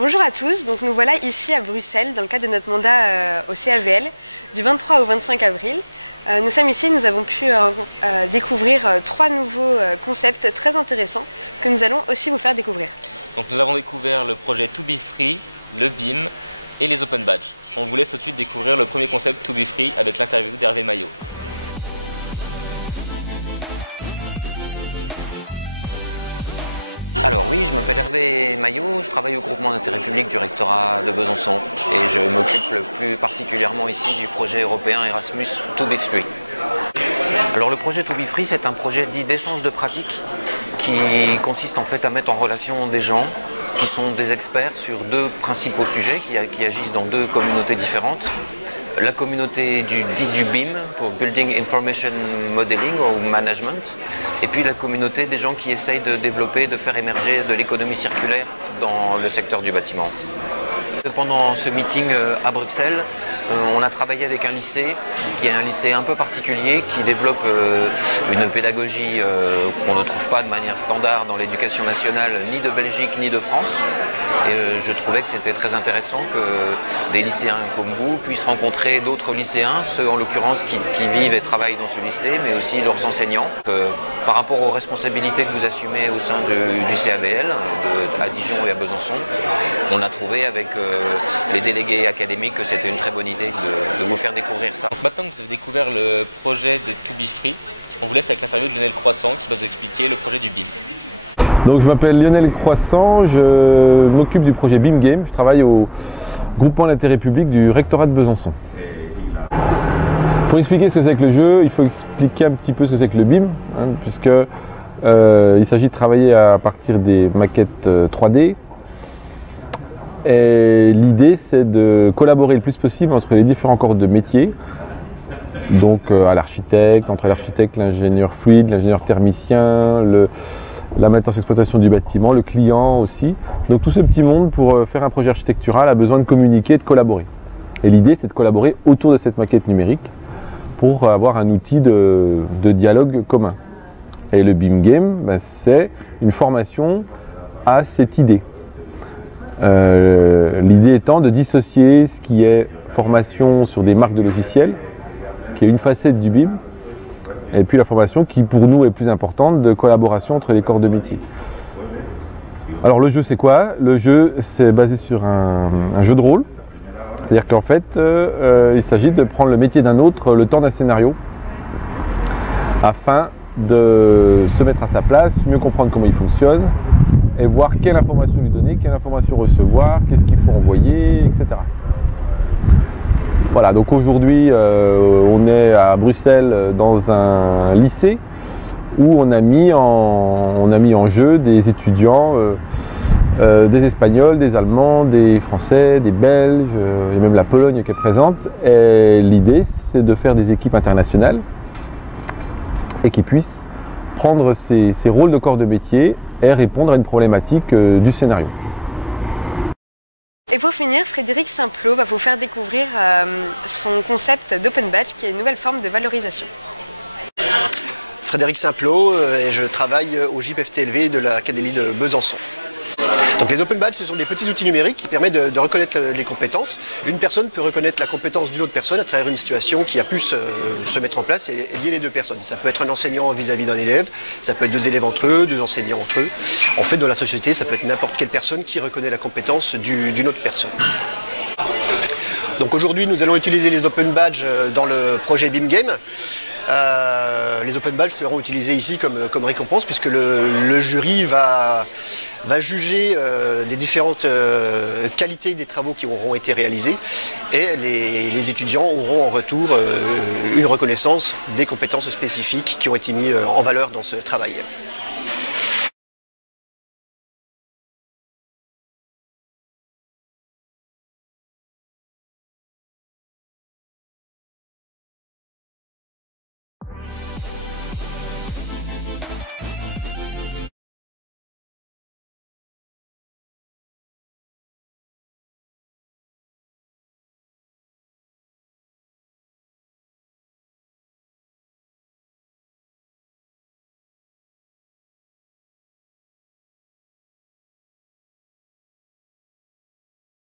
Bonjour à tous, donc nous voilà ici à Bruxelles dans le cadre de notre mandat au CAVL du 23 au 25 avril. Nous sommes ici, nous avons pu découvrir 3 nouveaux concepts très intéressants que nous allons aussi vous faire découvrir. Donc nous avons découvert le projet To Be Free, le BIM et les Open Badges. On vous laisse tout de suite découvrir le premier concept To Be Free avec l'interview d'Hervé Maillot. Alors oui, je m'appelle Hervé Maillot, je travaille au groupement d'intérêt public du rectorat de Besançon et je m'occupe plus particulièrement ici du projet européen Erasmus To Be Free. Alors le projet To Be Free, c'est un projet dit d'échange de pratiques qui consiste en fait à mettre en relation des gens qui sont des experts sur 2 principaux sujets qui agissent dans 2 communautés différentes. La communauté du BIM, pour Building Information Modeling ou Management, et puis la communauté des gens qui essayent de développer, de faire émerger de l'économie circulaire dans le secteur du bâtiment. Pendant ce meeting à Bruxelles, on a travaillé avec un lycée, qui est un lycée un peu particulier, qui développe une pédagogie qu'on ne trouve pas de manière standard dans l'éducation nationale, ni de Belgique, ni de France. Et je trouvais que c'était très intéressant que des lycéens comme vous puissent rencontrer d'autres lycéens, ceux en l'occurrence qui vivent et travaillent dans ce lycée, mais aussi leurs enseignants. Par rapport aux responsabilités que vous assumez au sein du CAVL, à Dijon et à Besançon, on a trouvé avec les délégués académiques que c'était une très bonne idée de vous faire découvrir ça. Donc maintenant que vous avez découvert le projet de To Be Free, on vous laisse avec l'interview de Lionel Croissant qui va vous expliquer le projet du BIM. Donc je m'appelle Lionel Croissant, je m'occupe du projet BIM Game, je travaille au groupement d'intérêt public du rectorat de Besançon. Pour expliquer ce que c'est que le jeu, il faut expliquer un petit peu ce que c'est que le BIM, puisque il s'agit de travailler à partir des maquettes 3D. Et l'idée, c'est de collaborer le plus possible entre les différents corps de métier, donc à l'architecte, entre l'architecte, l'ingénieur fluide, l'ingénieur thermicien, la maintenance exploitation du bâtiment, le client aussi. Donc tout ce petit monde, pour faire un projet architectural, a besoin de communiquer et de collaborer. Et l'idée, c'est de collaborer autour de cette maquette numérique pour avoir un outil de dialogue commun. Et le BIM Game, c'est une formation à cette idée. L'idée étant de dissocier ce qui est formation sur des marques de logiciels, qui est une facette du BIM, et puis la formation qui pour nous est plus importante de collaboration entre les corps de métier. Alors le jeu c'est quoi? Le jeu c'est basé sur un jeu de rôle, c'est-à-dire qu'en fait il s'agit de prendre le métier d'un autre le temps d'un scénario afin de se mettre à sa place, mieux comprendre comment il fonctionne et voir quelle information lui donner, quelle information recevoir, qu'est-ce qu'il faut envoyer, etc. Voilà, donc aujourd'hui on est à Bruxelles dans un lycée où on a mis en jeu des étudiants, des Espagnols, des Allemands, des Français, des Belges, et même la Pologne qui est présente. Et l'idée c'est de faire des équipes internationales et qui puissent prendre ces rôles de corps de métier et répondre à une problématique du scénario. Et pour finir, Frédéric Simplot va vous faire découvrir son concept d'Open Badge qui est une nouvelle forme de valorisation. Frédéric Simplot et je travaille au JPFTLV de l'Académie de Besançon. Donc les Open Badges, ce sont des petits outils numériques qui permettent de reconnaître les compétences. Une personne peut reconnaître la compétence d'une autre personne à travers une situation qui a pu se mettre en place et lier les 2 personnes. Ça peut être un enseignant vis-à-vis d'un élève, ça peut être 2 élèves entre eux, 2 enseignants entre eux. En fait, dans la société, ça peut être n'importe quelle personne qui reconnaît la compétence d'une autre personne. Donc aujourd'hui, nous allons utiliser les Open Badges dans le projet BIM Game. Les Open Badges seront utilisés ici comme récompense puisque le jury va juger des différentes qualités des travaux qui auront été réalisés et les étudiants auront en retour une reconnaissance des compétences spécifiques qui ont été mises en valeur dans ce travail.